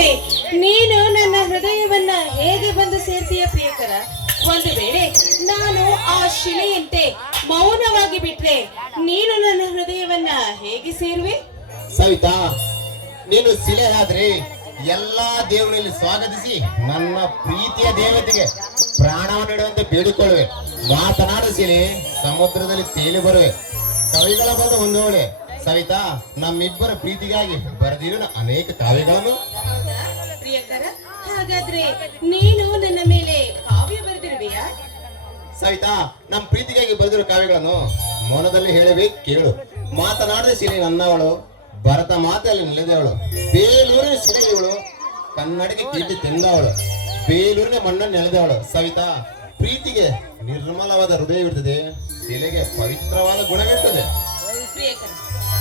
ಹಾಗಾದ್ರೆ ನೀನು ನನ್ನ ಹೃದಯವನ್ನ ಹೇಗೆ ಬಂದು ಸೇರ್ತೀಯ ಪ್ರಿಯಕರ? ಒಂದು ವೇಳೆ ನಾನು ಆ ಶಿಲೆಯಂತೆ ಮೌನವಾಗಿ ಬಿಟ್ರೆ ನೀನು ನನ್ನ ಹೃದಯವನ್ನ ಹೇಗೆ ಸೇರುವೆ? ಸವಿತಾ, ನೀನು ಶಿಲೆ ಆದ್ರೆ ಎಲ್ಲಾ ದೇವರಲ್ಲಿ ಸ್ವಾಗತಿಸಿ ನನ್ನ ಪ್ರೀತಿಯ ದೇವತೆಗೆ ಪ್ರಾಣವನ್ನು ಇಡುವಂತೆ ಬೇಡಿಕೊಳ್ಳುವೆ. ಮಾತನಾಡು ಶಿಲೆ, ಸಮುದ್ರದಲ್ಲಿ ತೇಲಿ ಬರುವೆ. ಕವಿಗಳ ಬಂದು ಹೊಂದೋಳೆ. ಸವಿತಾ, ನಮ್ಮಿಬ್ಬರ ಪ್ರೀತಿಗಾಗಿ ಬರೆದಿರೋ ಅನೇಕ ಕಾವ್ಯಗಳನ್ನು. ಪ್ರಿಯಕರ, ಹಾಗಾದ್ರೆ ನೀನು ನನ್ನ ಮೇಲೆ ಕಾವ್ಯ ಬರೆದಿರುವೆಯಾ? ಸವಿತಾ, ನಮ್ಮ ಪ್ರೀತಿಗಾಗಿ ಬರೆದಿರೋ ಕಾವ್ಯಗಳನ್ನು ಮೌನದಲ್ಲಿ ಹೇಳಬೇಕು, ಕೇಳು. ಮಾತನಾಡದ ಶಿಲೆ ನನ್ನವಳು, ಭರತ ಮಾತೆಯಲ್ಲಿ ನಿಲ್ಲದವಳು, ಬೇಲೂರಿನ ಶಿಲೆ ಇವಳು, ಕನ್ನಡಿಗೆ ಕೀರ್ತಿ ತಿಂದವಳು, ಬೇಲೂರಿನ ಮಣ್ಣನ್ನು ನೆಳೆದವಳು. ಸವಿತಾ, ಪ್ರೀತಿಗೆ ನಿರ್ಮಲವಾದ ಹೃದಯವಿರ್ತದೆ, ಶಿಲೆಗೆ ಪವಿತ್ರವಾದ ಗುಣವಿರ್ತದೆ. ಪ್ರಿಯಕರ,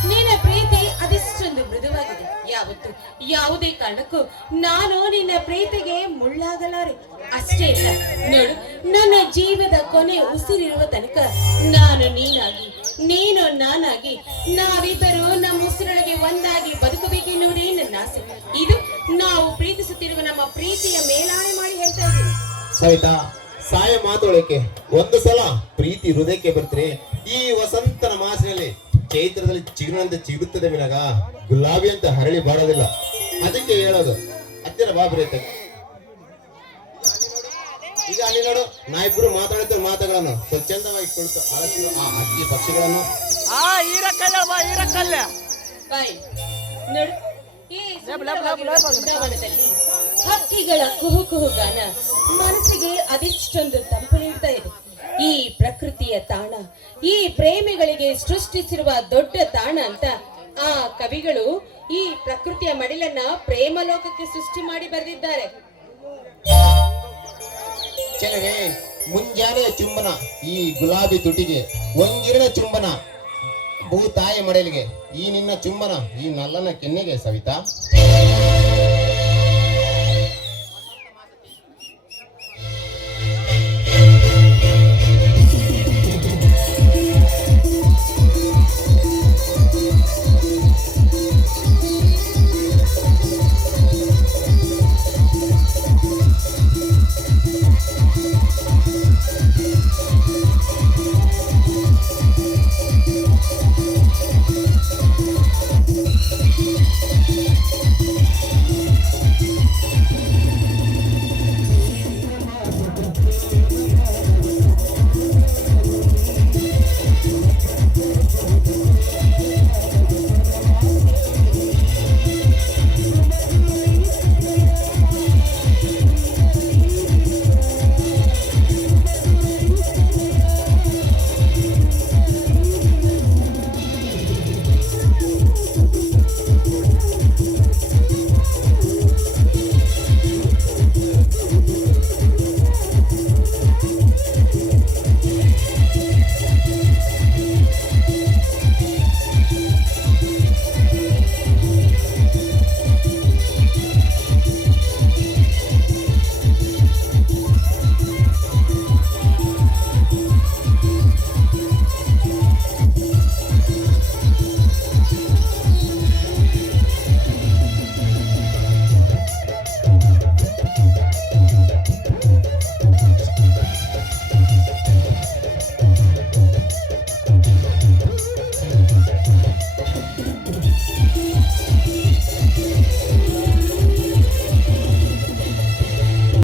ನಿನ್ನ ಪ್ರೀತಿ ಅದೆಷ್ಟೊಂದು ಮೃದುವಾಗಿದೆ. ಯಾವತ್ತು ಯಾವುದೇ ಕಾರಣಕ್ಕೂ ನಾನು ನಿನ್ನ ಪ್ರೀತಿಗೆ ಮುಳ್ಳಾಗಲಾರೆ. ಅಷ್ಟೇ ಇಲ್ಲ, ನೋಡು, ನನ್ನ ಜೀವದ ಕೊನೆ ಉಸಿರಿರುವ ತನಕ ನಾನು ನೀನಾಗಿ, ನೀನು ನಾನಾಗಿ, ನಾವಿಬ್ಬರು ನಮ್ಮ ಉಸಿರೊಳಗೆ ಒಂದಾಗಿ ಬದುಕಬೇಕೆನ್ನುವುದೇ ನನ್ನ ಆಸೆ. ಇದು ನಾವು ಪ್ರೀತಿಸುತ್ತಿರುವ ನಮ್ಮ ಪ್ರೀತಿಯ ಮೇಲಾಣೆ ಮಾಡಿ ಹೇಳ್ತಾ ಇದ್ದೀನಿ. ಸವಿತಾ, ಸಾಯ ಮಾತೊಳಕ್ಕೆ ಒಂದು ಸಲ ಪ್ರೀತಿ ಹೃದಯಕ್ಕೆ ಬರ್ತಾರೆ. ಈ ವಸಂತನ ಮಾಸಿನಲ್ಲಿ ಚೈತ್ರದಲ್ಲಿ ಚಿಗುರಂತೆ ಚಿಗುತ್ತದೆ ವಿನಗ ಗುಲಾಬಿ ಅಂತ ಹರಳಿ ಬಾಡೋದಿಲ್ಲ. ಅದಕ್ಕೆ ಹೇಳೋದು, ಹತ್ತಿರ ಬಾಬ್ರೈತೆ. ಈಗ ಅಲ್ಲಿ ನೋಡು, ನಾ ಇಬ್ರು ಮಾತಾಡುತ್ತಿರುವ ಮಾತುಗಳನ್ನು ಸ್ವಚ್ಛಂದವಾಗಿ ಕುಳಿತು ಆಲಿಸಿದ ಆ ಹಕ್ಕಿ ಪಕ್ಷಿಗಳನ್ನು. ಬಾಯ್ ನೋಡು, ಈ ಸುಂದರವಾಗಿರುವ ಬೃಂದಾವನದಲ್ಲಿ ಹಕ್ಕಿಗಳ ಕುಹು ಕುಹು ಗಾನ ಮನಸ್ಸಿಗೆ ಅದೆಷ್ಟೊಂದು ತಂಪು ನೀಡ್ತಾ ಇದೆ. ಈ ಪ್ರಕೃತಿಯ ತಾಣ, ಈ ಪ್ರೇಮಿಗಳಿಗೆ ಸೃಷ್ಟಿಸಿರುವ ದೊಡ್ಡ ತಾಣ ಅಂತ ಆ ಕವಿಗಳು ಈ ಪ್ರಕೃತಿಯ ಮಡಿಲನ್ನ ಪ್ರೇಮ ಲೋಕಕ್ಕೆ ಸೃಷ್ಟಿ ಮಾಡಿ ಬರೆದಿದ್ದಾರೆ. ಚೆಲುವೆ, ಮುಂಜಾನೆಯ ಚುಂಬನ ಈ ಗುಲಾಬಿ ತುಟಿಗೆ, ಒಂಗಿರಿನ ಚುಂಬನ ಭೂತಾಯಿ ಮಡಲಿಗೆ, ಈ ನಿನ್ನ ಚುಂಬನ ಈ ನಲ್ಲನ ಕೆನ್ನೆಗೆ. ಸವಿತಾ,